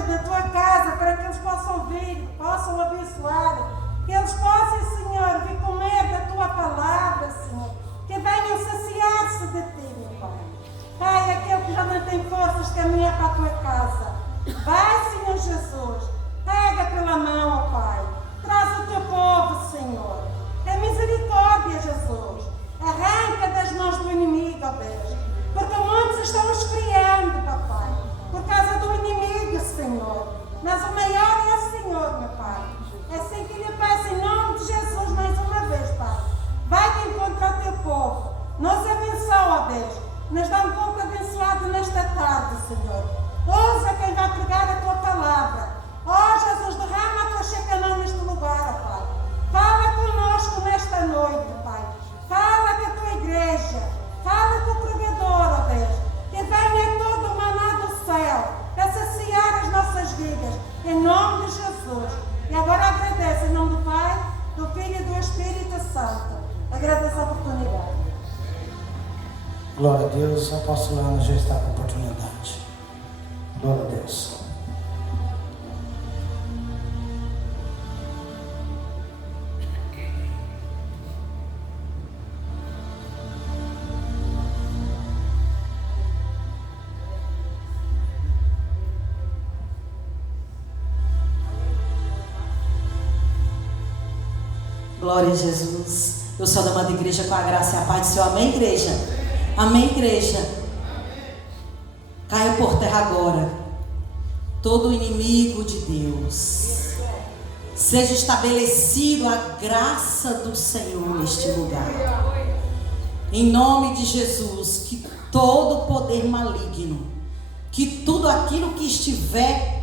portas da tua casa para que eles possam vir, possam abençoar, que eles possam, Senhor, vir comer da tua palavra, Senhor, que venham saciar-se de ti, meu Pai. Pai, aquele que já não tem forças, caminha para a tua casa. Vai, Senhor Jesus, pega pela mão, ó Pai, traz o teu povo, Senhor. É misericórdia, Jesus. Arranca das mãos do inimigo, ó Deus, porque muitos estão esfriando, papai, por causa do inimigo, Senhor. Mas o maior é o Senhor, meu Pai. É assim que lhe peço em nome de Jesus mais uma vez, Pai. Vai te encontrar o teu povo. Nos abençoa, ó Deus. Nos dá um pouco abençoado nesta tarde, Senhor. Usa quem vai pregar a tua palavra. Ó Jesus, derrama a tua shekinah neste lugar, ó Pai. Fala conosco nesta noite, Pai. Fala com a tua igreja. Fala com o provedor, ó Deus. Que venha todo o maná do céu para saciar as nossas vidas. Em nome de Jesus. E agora agradeço em nome do Pai, do Filho e do Espírito Santo. Agradeço a oportunidade. Glória a Deus. A apóstola Ana já está com a oportunidade. Glória a Deus. Glória a Jesus. Eu sou da amada igreja com a graça e a paz do Senhor. Amém, igreja? Amém, igreja? Caia por terra agora todo inimigo de Deus. Seja estabelecido a graça do Senhor neste lugar. Em nome de Jesus, que todo poder maligno, que tudo aquilo que estiver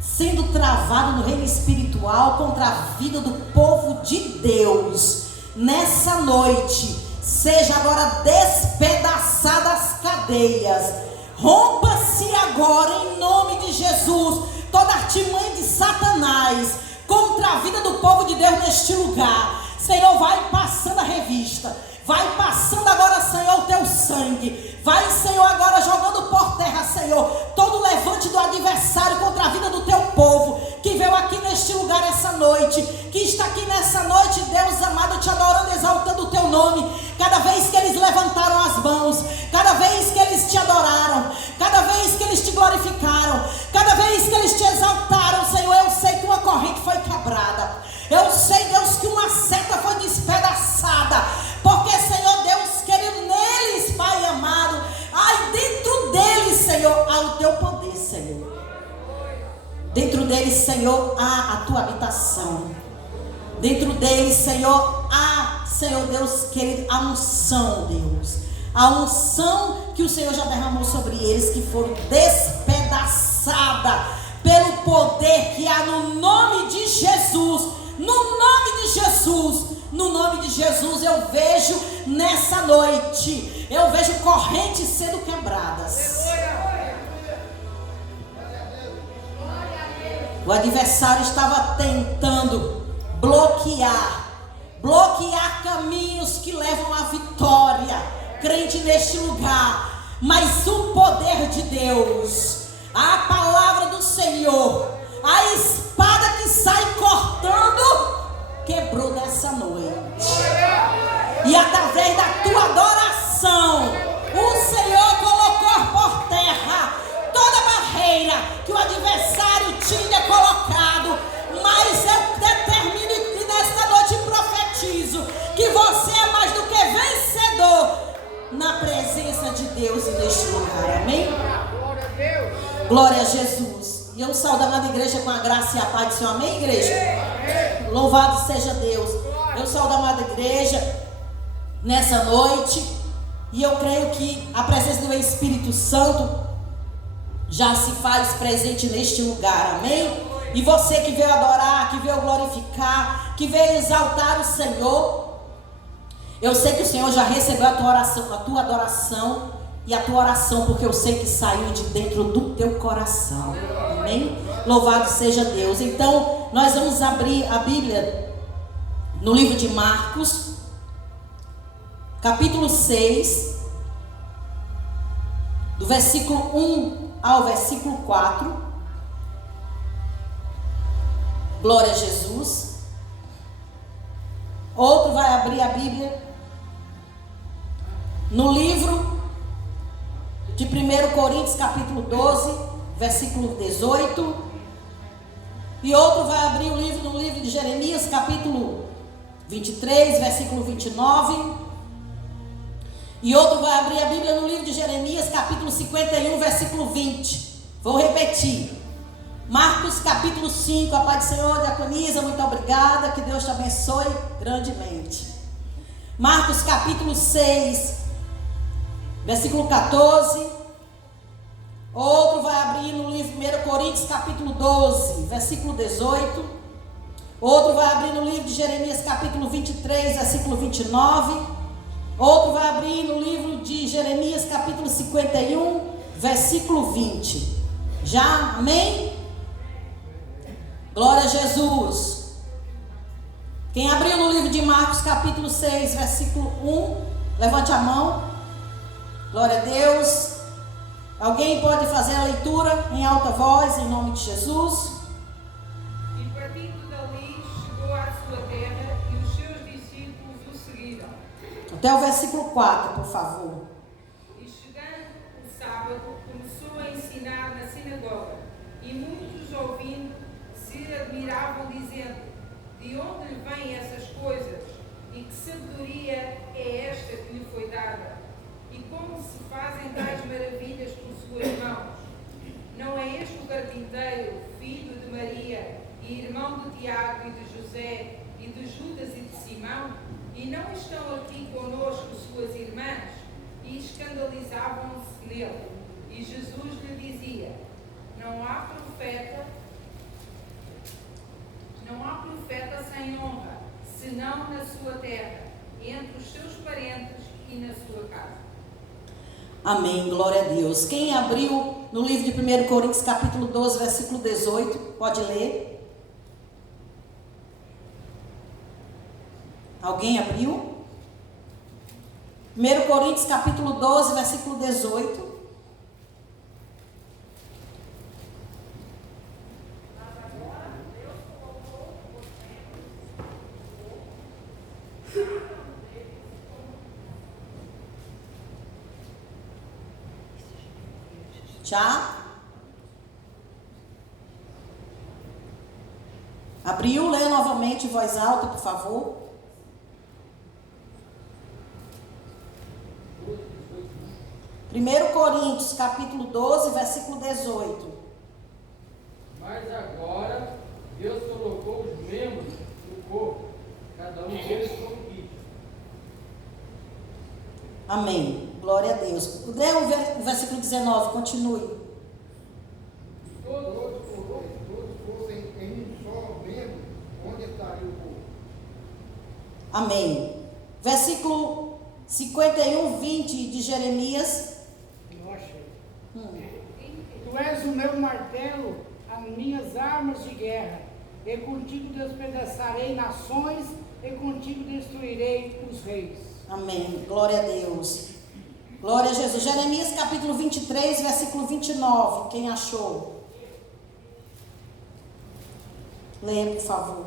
sendo travado no reino espiritual contra a vida do povo de Deus, nessa noite, seja agora despedaçada as cadeias. Rompa-se agora em nome de Jesus toda artimanha de Satanás contra a vida do povo de Deus neste lugar. Senhor, vai passando a revista, vai passando agora, Senhor, o teu sangue. Vai, Senhor, agora jogando por terra, Senhor, todo levante do adversário contra a vida do teu povo, que veio aqui neste lugar essa noite, que está aqui nessa noite, Deus amado, te adorando, exaltando o teu nome. Cada vez que eles levantaram as mãos, cada vez que eles te adoraram, cada vez que eles te glorificaram, cada vez que eles te exaltaram, Senhor, eu sei que uma corrente foi quebrada. Eu sei, Deus, que uma seta foi despedaçada, porque, Senhor, Deus querido, neles, Pai amado, ai, dentro deles, Senhor, há o teu poder, Senhor. Dentro deles, Senhor, há a tua habitação. Dentro deles, Senhor, há, Senhor Deus querido, a unção, Deus. A unção que o Senhor já derramou sobre eles, que foram despedaçada pelo poder que há no nome de Jesus. No nome de Jesus. No nome de Jesus, eu vejo nessa noite, eu vejo correntes sendo quebradas. O adversário estava tentando bloquear caminhos que levam à vitória, crente, neste lugar. Mas o poder de Deus, a palavra do Senhor, a espada que sai cortando, quebrou nessa noite. E através da tua adoração, o Senhor colocou por terra toda barreira que o adversário tinha colocado. Mas eu determino e nesta noite profetizo que você é mais do que vencedor na presença de Deus e neste lugar. Amém? Glória a Jesus. E eu saúdo a amada igreja com a graça e a paz do Senhor. Amém, igreja? Louvado seja Deus. Eu saúdo a amada igreja nessa noite. E eu creio que a presença do Espírito Santo já se faz presente neste lugar. Amém? E você que veio adorar, que veio glorificar, que veio exaltar o Senhor, eu sei que o Senhor já recebeu a tua oração, a tua adoração e a tua oração, porque eu sei que saiu de dentro do teu coração. Amém? Louvado seja Deus. Então, nós vamos abrir a Bíblia no livro de Marcos, capítulo 6, do versículo 1 ao versículo 4. Glória a Jesus. Outro vai abrir a Bíblia no livro de 1 Coríntios capítulo 12, versículo 18. E outro vai abrir o livro no livro de Jeremias capítulo 23, versículo 29. E outro vai abrir a Bíblia no livro de Jeremias capítulo 51, versículo 20. Vou repetir. Marcos capítulo 5, a paz do Senhor, diaconisa, muito obrigada, que Deus te abençoe grandemente. Marcos capítulo 6, versículo 14. Outro vai abrir no livro 1 Coríntios capítulo 12, versículo 18. Outro vai abrir no livro de Jeremias capítulo 23, versículo 29. Outro vai abrir no livro de Jeremias capítulo 51, versículo 20. Já? Amém? Glória a Jesus. Quem abriu no livro de Marcos capítulo 6, versículo 1, levante a mão. Glória a Deus. Alguém pode fazer a leitura em alta voz, em nome de Jesus. E partindo dali, chegou à sua terra e os seus discípulos o seguiram. Até o versículo 4, por favor. E chegando o sábado, começou a ensinar na sinagoga, e muitos ouvindo se admiravam, dizendo: de onde lhe vêm essas coisas? E que sabedoria é esta que lhe foi dada? E como se fazem tais maravilhas por suas mãos? Não é este o carpinteiro, filho de Maria, e irmão de Tiago e de José, e de Judas e de Simão? E não estão aqui conosco suas irmãs? E escandalizavam-se nele. E Jesus lhe dizia: não há profeta sem honra, senão na sua terra, entre os seus parentes e na sua casa. Amém, glória a Deus. Quem abriu no livro de 1 Coríntios capítulo 12, versículo 18, pode ler. Alguém abriu? 1 Coríntios capítulo 12, versículo 18. Já? Abriu, lê novamente em voz alta, por favor. Primeiro Coríntios, capítulo 12, versículo 18. Mas agora Deus colocou os membros do corpo, cada um deles como guia. Amém. Glória a Deus. Lê o versículo 19, continue. Todos fossem em um só membro, onde estaria o corpo? Amém. Versículo 51, 20 de Jeremias. Eu achei. Tu és o meu martelo, as minhas armas de guerra. E contigo despedaçarei nações, e contigo destruirei os reis. Amém. Glória a Deus. Glória a Jesus. Jeremias capítulo 23, versículo 29. Quem achou? Leia, por favor.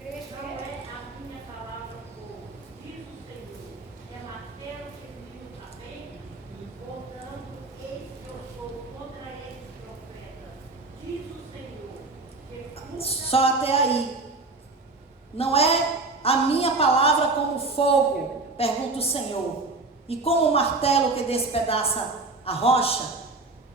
Não é a minha palavra boa, diz o Senhor, é martelo serviu também, portanto, eis que eu sou contra eles profetas, diz o Senhor. Só até aí. Não é a minha palavra como fogo, pergunta o Senhor, e como o martelo que despedaça a rocha.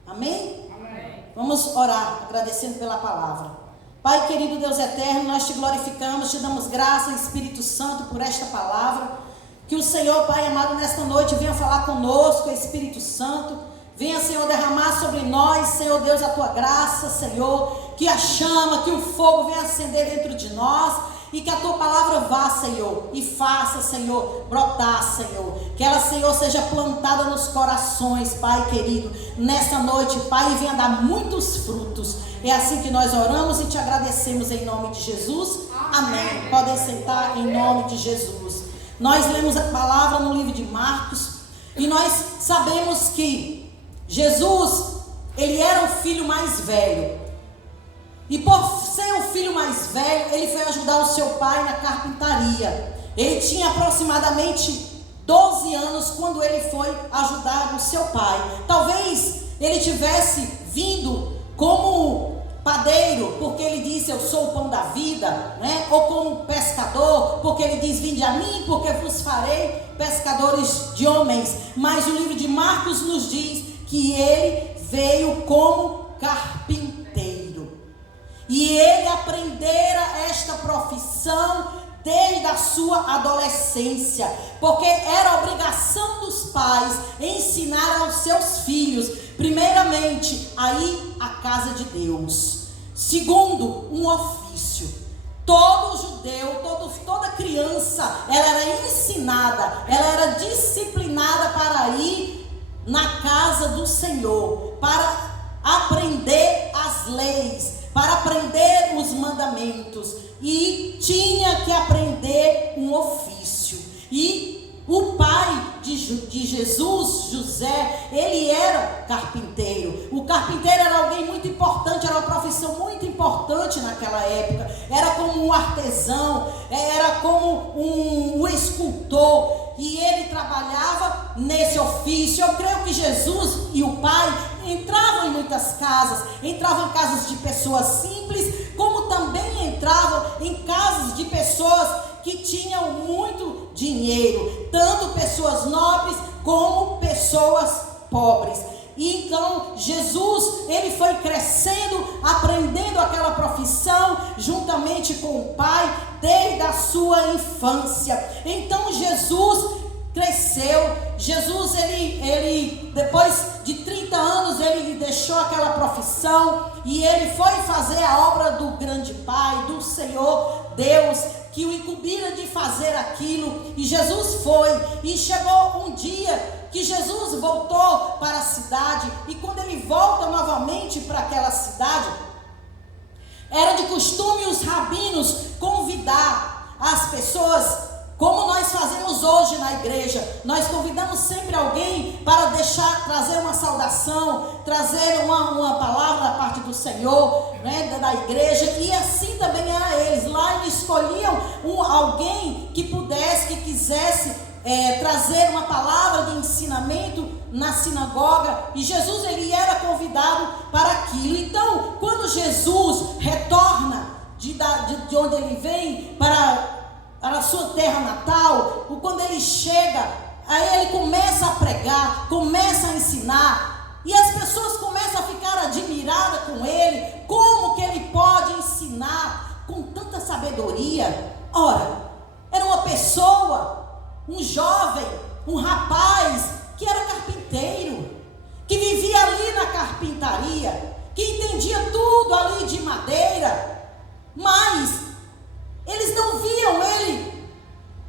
Amém? Amém. Vamos orar, agradecendo pela palavra. Pai querido, Deus eterno, nós te glorificamos, te damos graça, Espírito Santo, por esta palavra. Que o Senhor, Pai amado, nesta noite venha falar conosco, Espírito Santo. Venha, Senhor, derramar sobre nós, Senhor Deus, a tua graça, Senhor. Que a chama, que o fogo venha acender dentro de nós. E que a tua palavra vá, Senhor, e faça, Senhor, brotar, Senhor. Que ela, Senhor, seja plantada nos corações, Pai querido, nesta noite, Pai, e venha dar muitos frutos. É assim que nós oramos e te agradecemos em nome de Jesus. Amém. Podem sentar em nome de Jesus. Nós lemos a palavra no livro de Marcos e nós sabemos que Jesus, ele era o filho mais velho. E por ser o filho mais velho, ele foi ajudar o seu pai na carpintaria. Ele tinha aproximadamente 12 anos quando ele foi ajudar o seu pai. Talvez ele tivesse vindo como padeiro, porque ele disse: eu sou o pão da vida, né? Ou como pescador, porque ele diz: vinde a mim, porque vos farei pescadores de homens. Mas o livro de Marcos nos diz que ele veio como carpinteiro, e ele aprendera esta profissão desde a sua adolescência, porque era obrigação dos pais ensinar aos seus filhos, primeiramente, a ir à casa de Deus. Segundo, um ofício. Todo judeu, toda criança, ela era ensinada, ela era disciplinada para ir na casa do Senhor, para aprender as leis, para aprender os mandamentos, e tinha que aprender um ofício. E o pai de Jesus, José, ele era carpinteiro. O carpinteiro era alguém muito importante, era uma profissão muito importante naquela época. Era como um artesão, era como um escultor, e ele trabalhava nesse ofício. Eu creio que Jesus e o pai entravam em muitas casas, entravam em casas de pessoas simples, como também entravam em casas de pessoas que tinham muito dinheiro, tanto pessoas nobres como pessoas pobres. E então Jesus, ele foi crescendo, aprendendo aquela profissão juntamente com o pai desde a sua infância. Então Jesus cresceu. Jesus, ele depois de 30 anos, ele deixou aquela profissão e ele foi fazer a obra do grande Pai, do Senhor Deus, que o incumbira de fazer aquilo. E Jesus foi, e chegou um dia que Jesus voltou para a cidade, e quando ele volta novamente para aquela cidade, era de costume os rabinos convidar as pessoas, como nós fazemos hoje na igreja. Nós convidamos sempre alguém para trazer uma saudação, trazer uma palavra da parte do Senhor, né, da igreja. E assim também era eles. Lá eles escolhiam alguém que pudesse, que quisesse trazer uma palavra de ensinamento na sinagoga. E Jesus, ele era convidado para aquilo. Então, quando Jesus retorna de onde ele vem para a sua terra natal, quando ele chega, aí ele começa a pregar, começa a ensinar, e as pessoas começam a ficar admiradas com ele, como que ele pode ensinar com tanta sabedoria. Ora, era uma pessoa, um jovem, um rapaz, que era carpinteiro, que vivia ali na carpintaria, que entendia tudo ali de madeira, mas eles não viam ele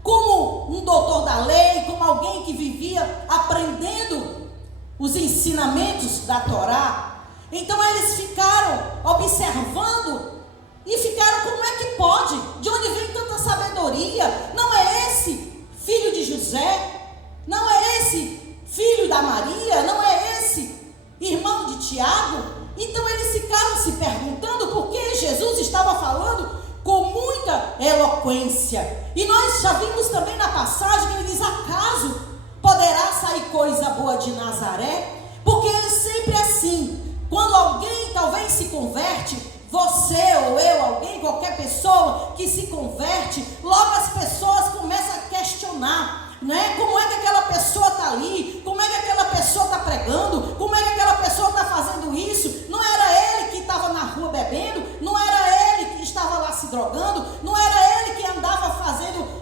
como um doutor da lei, como alguém que vivia aprendendo os ensinamentos da Torá. Então eles ficaram observando e ficaram: como é que pode? De onde vem tanta sabedoria? Não é esse filho de José? Não é esse filho da Maria? Não é esse irmão de Tiago? Então eles ficaram se perguntando por que Jesus estava falando com muita eloquência. E nós já vimos também na passagem que ele diz: acaso poderá sair coisa boa de Nazaré? Porque é sempre assim, quando alguém talvez se converte, você ou eu, alguém, qualquer pessoa que se converte, logo as pessoas começam a questionar, né? Como é que aquela pessoa está ali? Como é que aquela pessoa está pregando? Como é que aquela pessoa está fazendo isso? Não era ele que estava na rua bebendo? Não era ele que estava lá se drogando? Não era ele que andava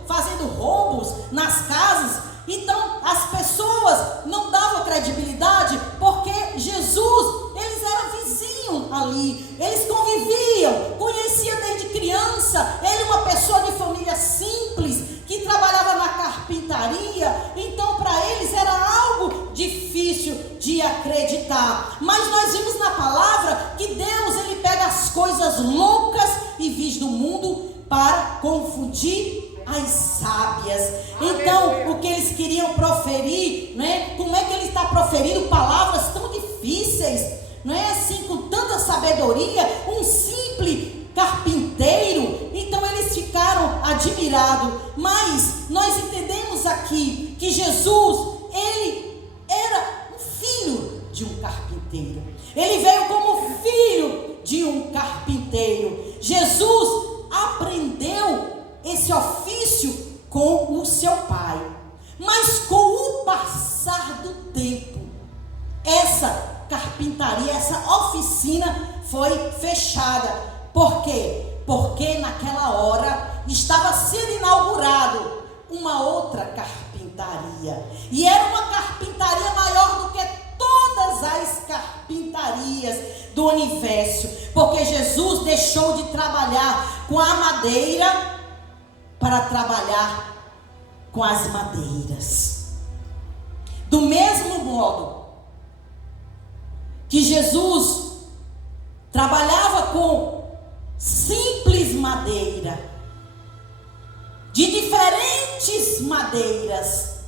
fazendo roubos nas casas? Então as pessoas não davam credibilidade, porque Jesus, eles eram vizinhos ali, eles conviviam, conheciam desde criança. Ele, uma pessoa de família simples, que trabalhava na carpintaria, então para eles era algo difícil de acreditar. Mas nós vimos na palavra que Deus, ele pega as coisas loucas e vis do mundo para confundir as sábias. Então, o que eles queriam proferir, né? Como é que ele está proferindo palavras tão difíceis, não é assim, com tanta sabedoria? Um simples carpinteiro. Então eles ficaram admirados. Mas nós entendemos aqui que Jesus, ele era um filho de um carpinteiro. Ele veio como filho de um carpinteiro. Jesus aprendeu esse ofício com o seu pai. Mas com o passar do tempo, essa carpintaria, essa oficina foi fechada. Por quê? Porque naquela hora estava sendo inaugurado uma outra carpintaria. E era uma carpintaria maior do que todas as carpintarias do universo. Porque Jesus deixou de trabalhar com a madeira para trabalhar com as madeiras. Do mesmo modo que Jesus trabalhava com simples madeira, de diferentes madeiras,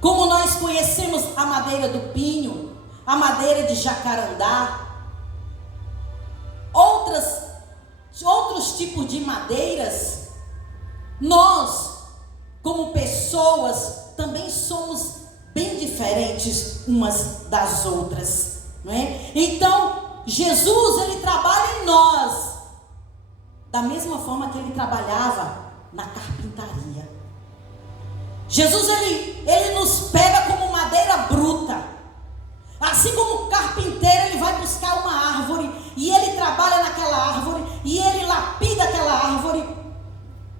como nós conhecemos a madeira do pinho, a madeira de jacarandá, outros tipos de madeiras, nós, como pessoas, também somos bem diferentes umas das outras, não é? Então, Jesus, ele trabalha em nós da mesma forma que ele trabalhava na carpintaria. Jesus, ele nos pega como madeira bruta. Assim como o carpinteiro, ele vai buscar uma árvore e ele trabalha naquela árvore e ele lapida aquela árvore.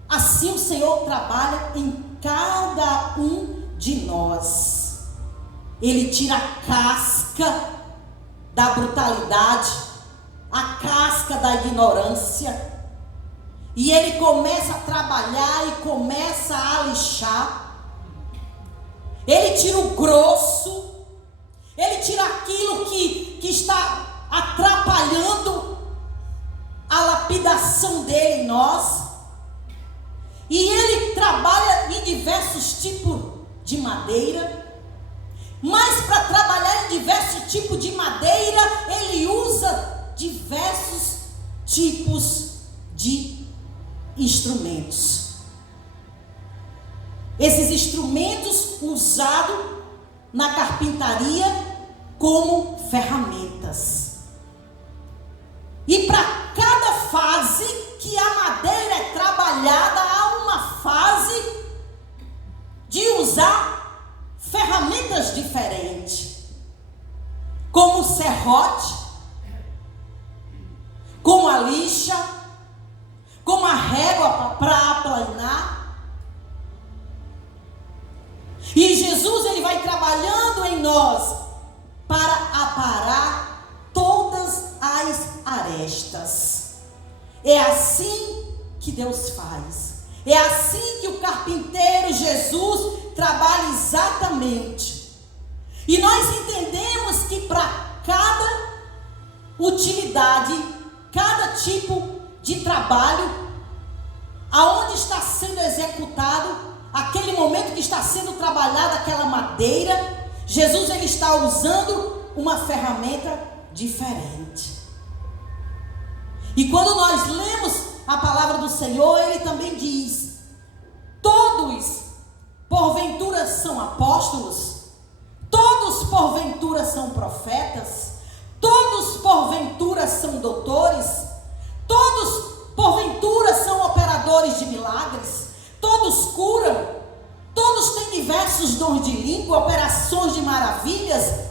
Assim o Senhor trabalha em cada um de nós. Ele tira a casca da brutalidade, a casca da ignorância, e ele começa a trabalhar e começa a lixar. Ele tira o grosso, ele tira aquilo que está atrapalhando a lapidação dele em nós. E ele trabalha em diversos tipos de madeira. Mas para trabalhar em diversos tipos de madeira, ele usa diversos tipos de instrumentos. Esses instrumentos usados na carpintaria como ferramentas. E para cada fase que a madeira é trabalhada, há uma fase de usar ferramentas diferentes, como o serrote, como a lixa, como a régua para aplanar. E Jesus, ele vai trabalhando em nós para aparar todas as arestas. É assim que Deus faz. É assim que o carpinteiro Jesus trabalha exatamente. E nós entendemos que para cada utilidade, cada tipo de trabalho, aonde está sendo executado, aquele momento que está sendo trabalhada aquela madeira, Jesus, ele está usando uma ferramenta diferente. E quando nós lemos a palavra do Senhor, ele também diz: todos porventura são apóstolos, todos porventura são profetas, todos porventura são doutores, todos porventura são operadores de milagres, todos curam, todos têm diversos dons de língua, operações de maravilhas.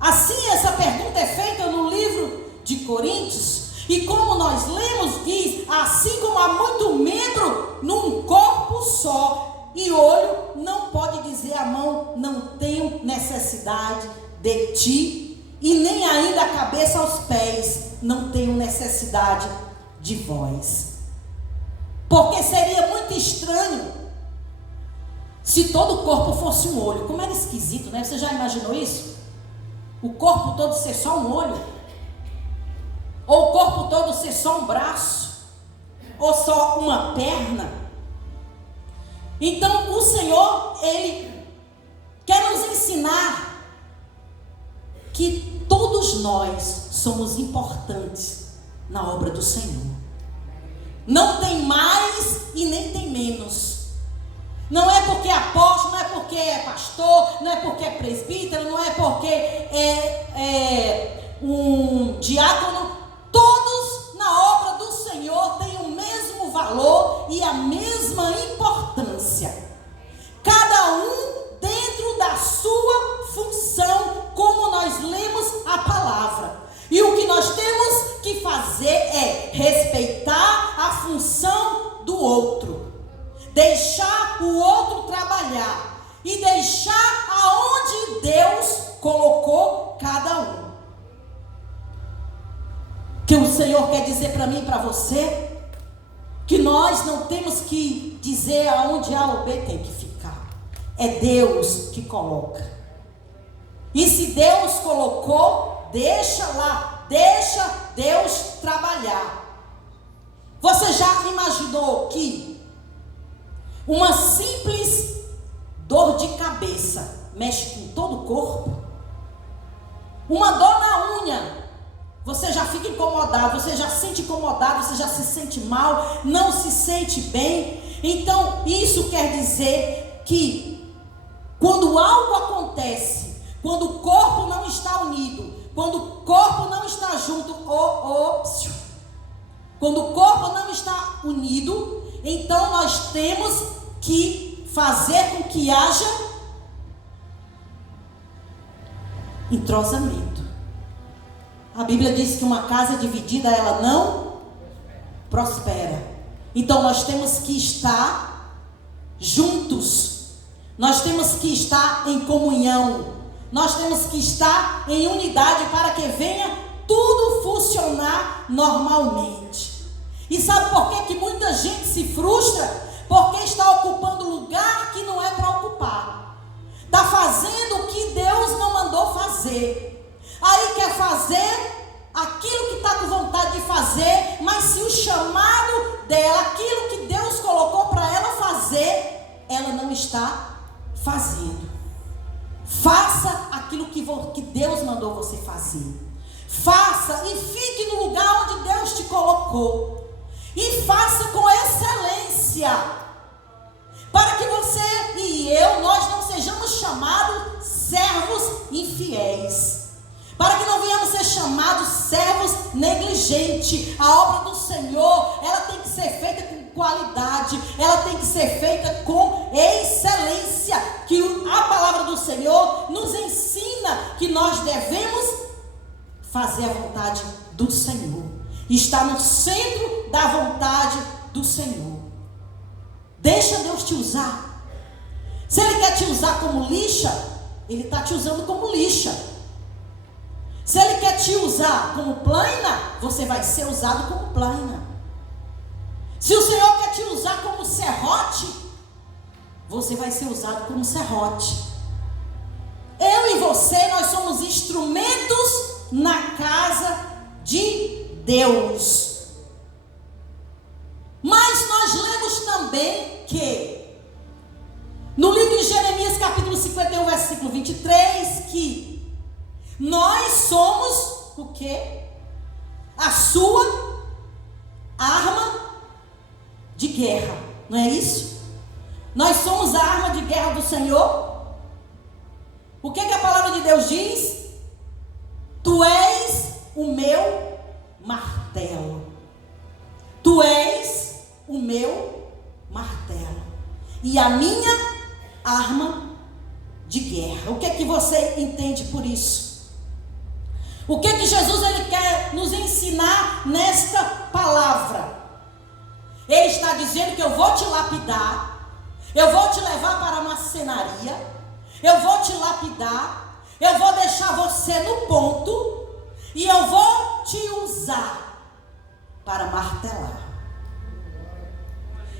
Assim, essa pergunta é feita no livro de Coríntios. E como nós lemos, diz: assim como há muito membro num corpo só, e olho não pode dizer à mão, não tenho necessidade de ti, e nem ainda a cabeça aos pés, não tenho necessidade de vós. Porque seria muito estranho se todo o corpo fosse um olho. Como era esquisito, né? Você já imaginou isso? O corpo todo ser só um olho? Ou o corpo todo ser só um braço? Ou só uma perna? Então o Senhor, ele quer nos ensinar que todos todos nós somos importantes na obra do Senhor. Não tem mais e nem tem menos. Não é porque é apóstolo, não é porque é pastor, não é porque é presbítero, não é porque é um diácono. Todos na obra do Senhor têm o mesmo valor e a mesma importância. Cada um dentro da sua função, como nós lemos a palavra. E o que nós temos que fazer é respeitar a função do outro, deixar o outro trabalhar e deixar aonde Deus colocou cada um. Que o Senhor quer dizer para mim e para você que nós não temos que dizer aonde A ou B tem que ficar. É Deus que coloca. E se Deus colocou, deixa lá, deixa Deus trabalhar. Você já imaginou que uma simples dor de cabeça mexe com todo o corpo? Uma dor na unha, você já fica incomodado, você já se sente incomodado, você já se sente mal, não se sente bem. Então isso quer dizer que quando algo acontece, quando o corpo não está unido, quando o corpo não está junto, quando o corpo não está unido, então nós temos que fazer com que haja entrosamento. A Bíblia diz que uma casa dividida, ela não prospera. Então nós temos que estar juntos. Nós temos que estar em comunhão. Nós temos que estar em unidade para que venha tudo funcionar normalmente. E sabe por que muita gente se frustra? Porque está ocupando lugar que não é para ocupar. Está fazendo o que Deus não mandou fazer. Aí quer fazer aquilo que está com vontade de fazer, mas se o chamado dela, aquilo que Deus colocou para ela fazer, ela não está fazendo. Faça aquilo que Deus mandou você fazer. Faça e fique no lugar onde Deus te colocou. E faça com excelência. Para que você e eu, nós não sejamos chamados servos infiéis. Para que não venhamos ser chamados servos negligentes. A obra do Senhor, ela tem que ser feita com qualidade. Ela tem que ser feita com excelência. Que a palavra do Senhor nos ensina que nós devemos fazer a vontade do Senhor. Estar no centro da vontade do Senhor. Deixa Deus te usar. Se Ele quer te usar como lixa, Ele está te usando como lixa. Se Ele quer te usar como plaina, você vai ser usado como plaina. Se o Senhor quer te usar como serrote, você vai ser usado como serrote. Eu e você, nós somos instrumentos na casa de Deus. Mas nós lemos também que no livro de Jeremias capítulo 51, versículo 23, que nós somos o quê? A sua arma de guerra, não é isso? Nós somos a arma de guerra do Senhor. O que a palavra de Deus diz? Tu és o meu martelo. Tu és o meu martelo. E a minha arma de guerra. O que você entende por isso? O que Jesus ele quer nos ensinar nesta palavra? Ele está dizendo que eu vou te lapidar, eu vou te levar para a marcenaria, eu vou te lapidar, eu vou deixar você no ponto e eu vou te usar para martelar.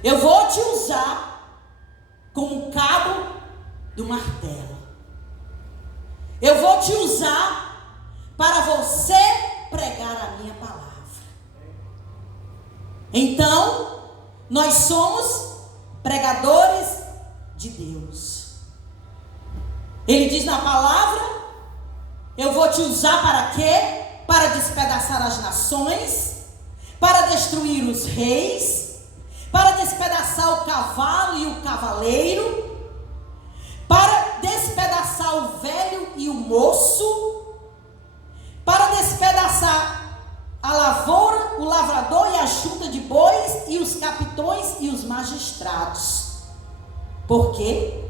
Eu vou te usar como cabo do martelo. Eu vou te usar para você pregar a minha palavra. Então, nós somos pregadores de Deus. Ele diz na palavra Eu vou te usar para quê? Para despedaçar as nações, para destruir os reis, para despedaçar o cavalo e o cavaleiro, para despedaçar o velho e o moço, para despedaçar a lavoura, o lavrador e a junta de bois, e os capitões e os magistrados. Por quê?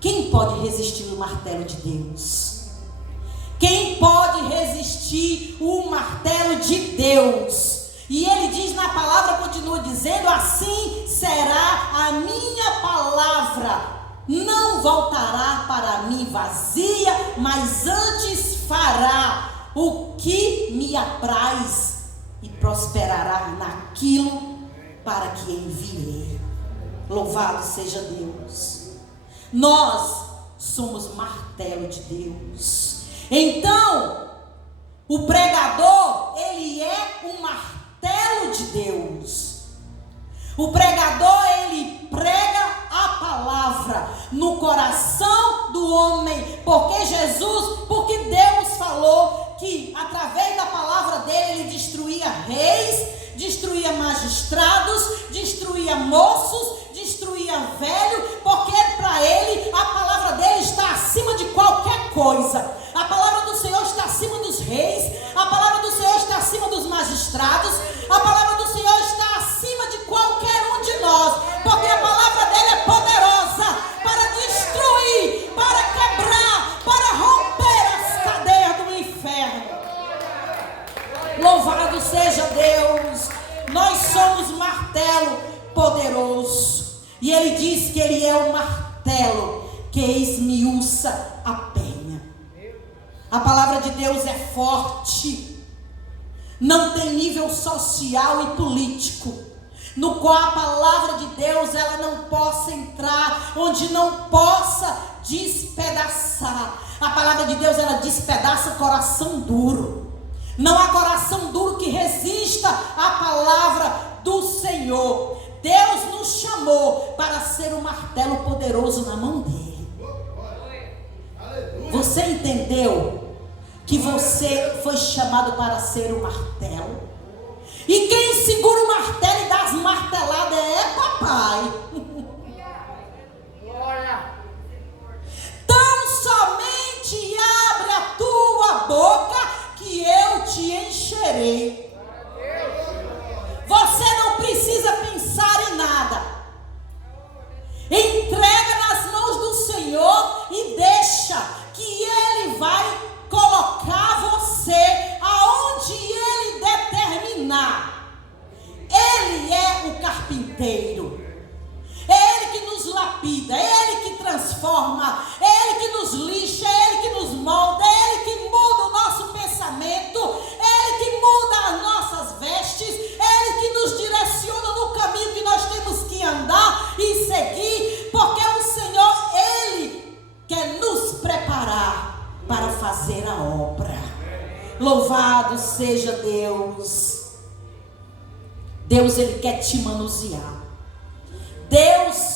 Quem pode resistir o martelo de Deus? Quem pode resistir o martelo de Deus? E ele diz na palavra, continua dizendo: assim será a minha palavra, não voltará para mim vazia, mas antes fará o que me apraz e prosperará naquilo para que enviei. Louvado seja Deus. Nós somos martelo de Deus. Então, o pregador, ele é um martelo de Deus. O pregador, ele prega a palavra no coração do homem, porque Deus falou que através da palavra dele, ele destruía reis, destruía magistrados, destruía moços, destruía velho, porque para ele a palavra dele está acima de qualquer coisa. A palavra do Senhor está acima dos reis, a palavra do Senhor está acima dos magistrados, a palavra do Senhor está acima de qualquer um de nós, porque a palavra dele é poderosa para destruir, para quebrar, para romper as cadeias do inferno. Louvado seja Deus. Nós somos martelo poderoso. E ele diz que ele é o martelo que esmiuça a penha. A palavra de Deus é forte. Não tem nível social e político no qual a palavra de Deus ela não possa entrar, onde não possa despedaçar. A palavra de Deus ela despedaça coração duro. Não há coração duro que resista à palavra do Senhor. Deus nos chamou para ser um martelo poderoso na mão dele. Você entendeu que você foi chamado para ser um martelo? E quem segura o martelo e dá as marteladas é papai. Tão somente abre a tua boca que eu te encherei. Você não precisa pensar em nada. Entrega nas mãos do Senhor e deixa que Ele vai colocar você aonde Ele determinar. Ele é o carpinteiro. É Ele que nos lapida, é Ele que transforma, é Ele que nos lixa, é Ele que nos molda, é Ele que muda o nosso pensamento, é Ele que muda as nossas vestes, é Ele que nos direciona no caminho que nós temos que andar e seguir, porque o Senhor, Ele quer nos preparar para fazer a obra. Louvado seja Deus. Deus, Ele quer te manusear. Deus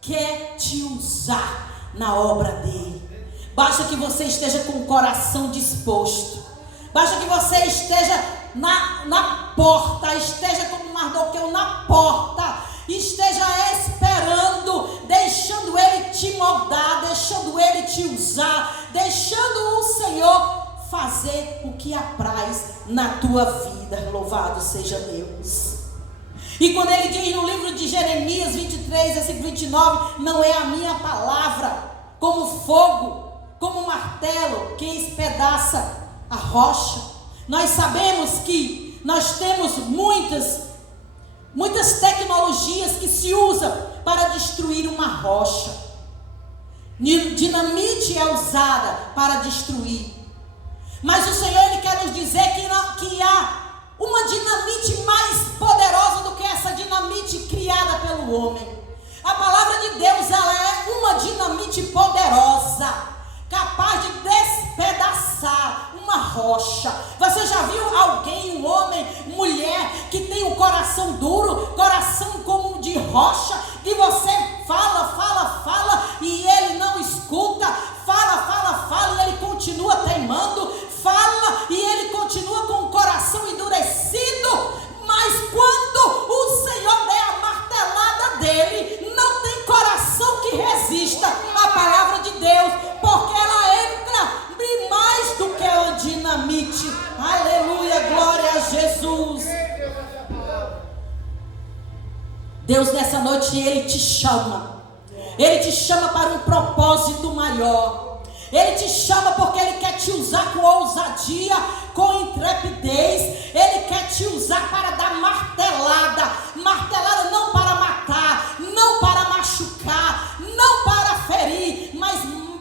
quer te usar na obra dele. Basta que você esteja com o coração disposto. Basta que você esteja na porta, esteja como Mardoqueu na porta, esteja esperando, deixando Ele te moldar, deixando Ele te usar, deixando o Senhor fazer o que apraz na tua vida. Louvado seja Deus. E quando ele diz no livro de Jeremias 23, versículo 29, não é a minha palavra como fogo, como martelo que espedaça a rocha. Nós sabemos que nós temos muitas tecnologias que se usam para destruir uma rocha. Dinamite é usada para destruir. Mas o Senhor, Ele quer nos dizer que há uma dinamite mais poderosa do que essa dinamite criada pelo homem. A palavra de Deus, ela é uma dinamite poderosa, capaz de despedaçar uma rocha. Você já viu alguém, um homem, mulher, que tem um coração duro, coração como de rocha, que você fala e ele não escuta, fala e ele continua teimando? mente. Aleluia, glória a Jesus. Deus, nessa noite, Ele te chama. Ele te chama para um propósito maior. Ele te chama porque Ele quer te usar com ousadia, com intrepidez. Ele quer te usar para dar martelada. Martelada não para matar, não para machucar, não para ferir, mas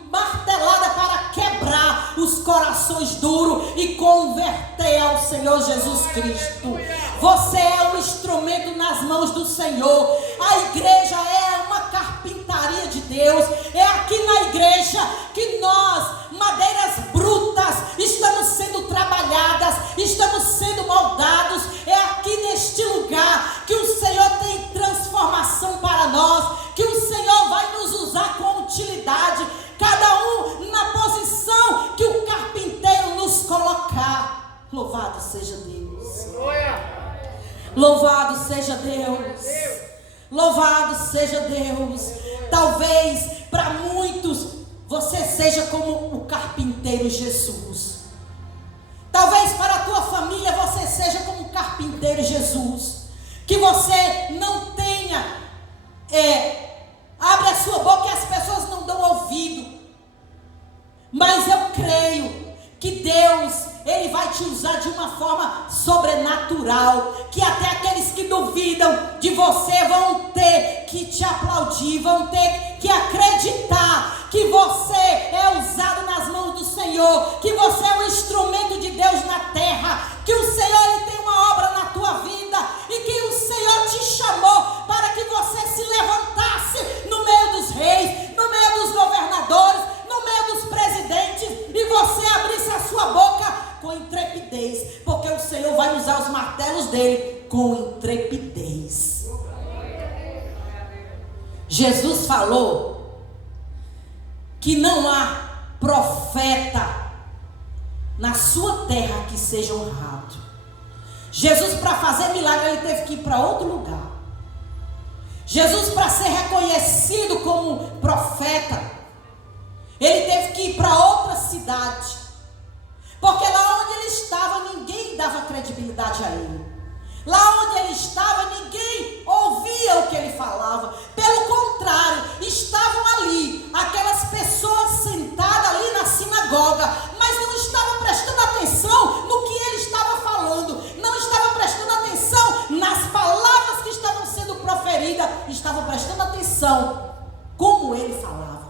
martelada para quebrar os corações duros e converter ao Senhor Jesus Cristo. Você é um instrumento nas mãos do Senhor. A igreja é uma carpintaria de Deus. É aqui na igreja que nós, madeiras brutas, estamos sendo trabalhadas, estamos sendo moldados. É aqui neste lugar que o Senhor tem transformação para nós, que o Senhor vai nos usar com utilidade, cada um na posição que o carpinteiro nos colocar. Louvado seja Deus. Louvado seja Deus. Louvado seja Deus. Talvez para muitos você seja como o carpinteiro Jesus. Talvez para a tua família você seja como o carpinteiro Jesus. Que você não tenha, abre a sua boca e as pessoas não dão ouvido. Mas eu creio que Deus, Ele vai te usar de uma forma sobrenatural, que até aqueles que duvidam de você vão ter que te aplaudir, vão ter que acreditar que você é usado nas mãos do Senhor, que você é um instrumento de Deus na terra, que o Senhor Ele tem uma obra na tua vida e que o Senhor te chamou para que você se levantasse no meio dos reis, no meio dos governadores, no meio dos presidentes, e você abrisse a sua boca com intrepidez, porque o Senhor vai usar os martelos dele com intrepidez. Jesus falou que não há profeta na sua terra que seja honrado. Jesus, para fazer milagre, ele teve que ir para outro lugar. Jesus, para ser reconhecido como profeta, ele teve que ir para outra cidade, porque lá onde ele estava ninguém dava credibilidade a ele. Lá onde ele estava ninguém ouvia o que ele falava. Pelo contrário, estavam ali aquelas pessoas sentadas ali na sinagoga, mas não estavam prestando atenção no que ele estava falando, não estavam prestando atenção nas palavras que estavam sendo proferidas, estavam prestando atenção como ele falava.